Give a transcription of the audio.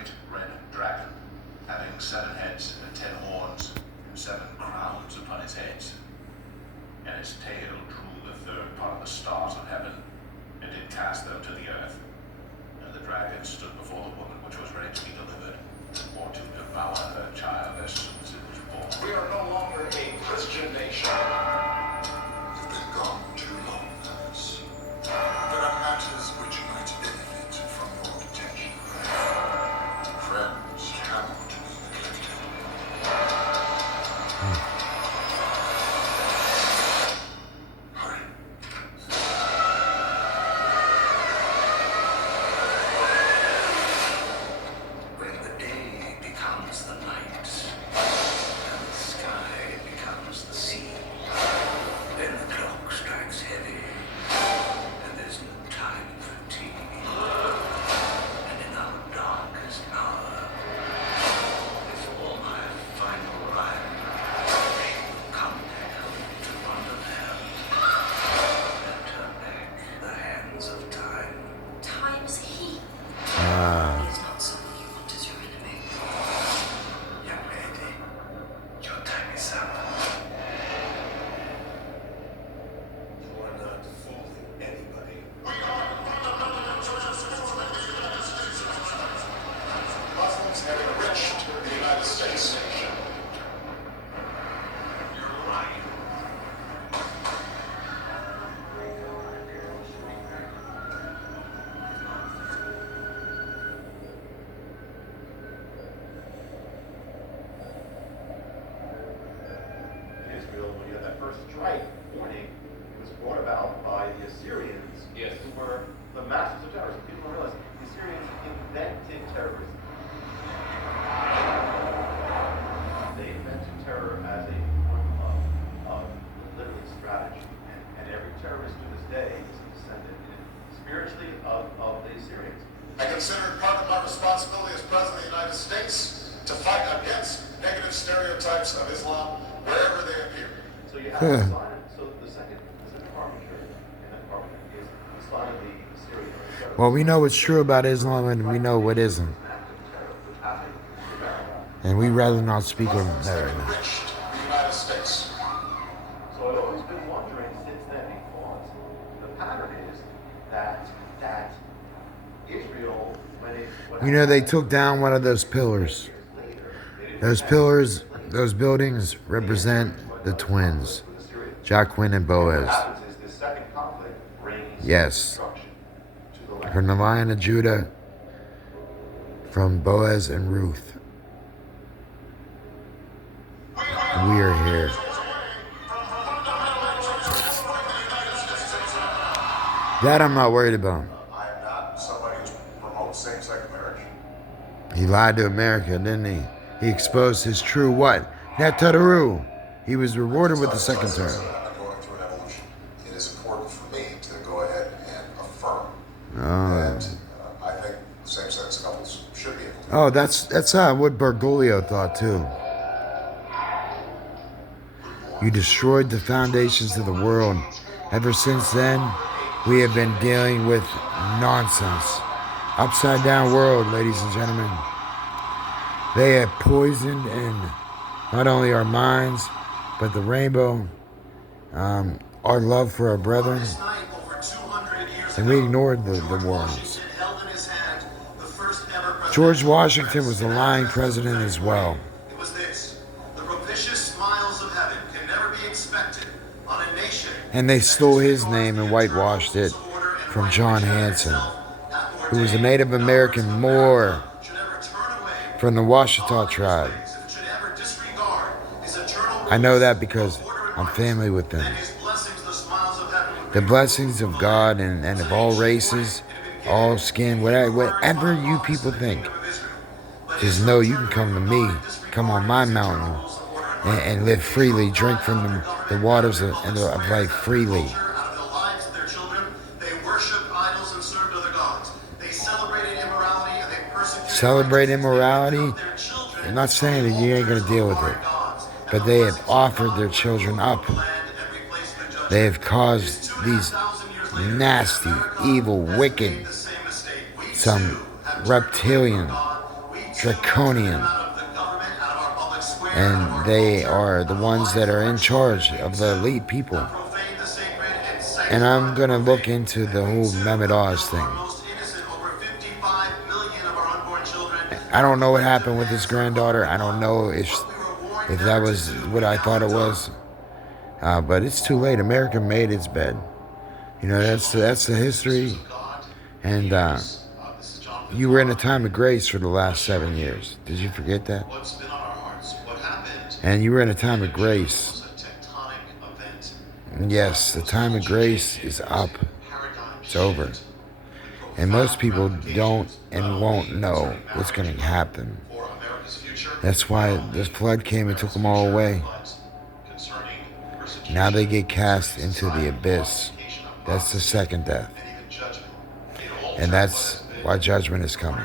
great red dragon, having 7 heads and 10 horns, and 7 crowns upon his heads. And its tail drew the 3rd part of the stars of heaven, and did cast them to the earth. And the dragon stood before the woman which was ready to be delivered, or to devour her child as soon as it was born. We are no longer a Christian nation. You've been gone too long, Thomas. There are matters which might benefit from your attention. Friends cannot be neglected. Hurry. When the day becomes the night, and the sky becomes the sea, then the clock strikes heavy, and there's no time for tea. And in our darkest hour, before my final rhyme, she will come back home to Wonderland, and turn back the hands of time. Time's heat. Ah. He is not someone you want as your enemy. Young lady, your time is up. You are not fooling anybody. Muslims have enriched the United States. You're lying. Israel, when you had that first strike warning, it was brought about by the Assyrians, who were the masters of terrorism. People don't realize the Assyrians invented terrorism. They invented terror as a form of literally strategy, and every terrorist to this day is a descendant spiritually of the Assyrians. I consider it part of my responsibility as President of the United States to fight against negative stereotypes of Islam wherever they appear. So you have the sign. So the second arbitrator in that department is the sign of the Assyrian. Well, we know what's true about Islam and we know what isn't. And we'd rather not speak on Muslims that have right now. enriched the United States. So I've always been wondering since then, because the pattern is that Israel, when You know, they took down one of those pillars. Those pillars, those buildings represent the twins, Jacqueline and Boaz. what happens is this second conflict brings Yes. destruction to the land. From the Lion of Judah, from Boaz and Ruth. We are here. That I'm not worried about. I am not somebody who promotes same-sex marriage. He lied to America, didn't he? He exposed his true what? Naturre. He was rewarded with the second term. I'm going through an evolution. It is important for me to go ahead and affirm Oh, that I think same-sex couples should be able to. oh, that's what Bergoglio thought too. You destroyed the foundations of the world. Ever since then, we have been dealing with nonsense. Upside down world, ladies and gentlemen. They have poisoned in not only our minds, but the rainbow, our love for our brethren, and we ignored the warnings. George Washington was a lying president as well. It was this: the propitious smiles of heaven can never be expected on a nation. And they stole his name and whitewashed it from John Hanson, who was a Native American Moor from the Washita tribe. I know that because I'm family with them. The blessings of God and of all races, all skin, whatever you people think. Just know you can come to me, come on my mountain, and live freely, drink from the waters of life freely. Celebrate immorality. I'm not saying that you ain't going to deal with it, but they have offered their children up. They have caused these nasty, evil, wicked, some reptilian draconian. And they are the ones that are in charge of the elite people. And I'm going to look into the whole Mehmet Oz thing. I don't know what happened with his granddaughter. I don't know if that was what I thought it was. But it's too late. America made its bed. You know, that's the history. And you were in a time of grace for the last 7 years. Did you forget that? And you were in a time of grace. And yes, the time of grace is up. It's over. And most people don't and won't know what's going to happen. That's why the flood came and took them all away. Now they get cast into the abyss. That's the second death. And that's why judgment is coming.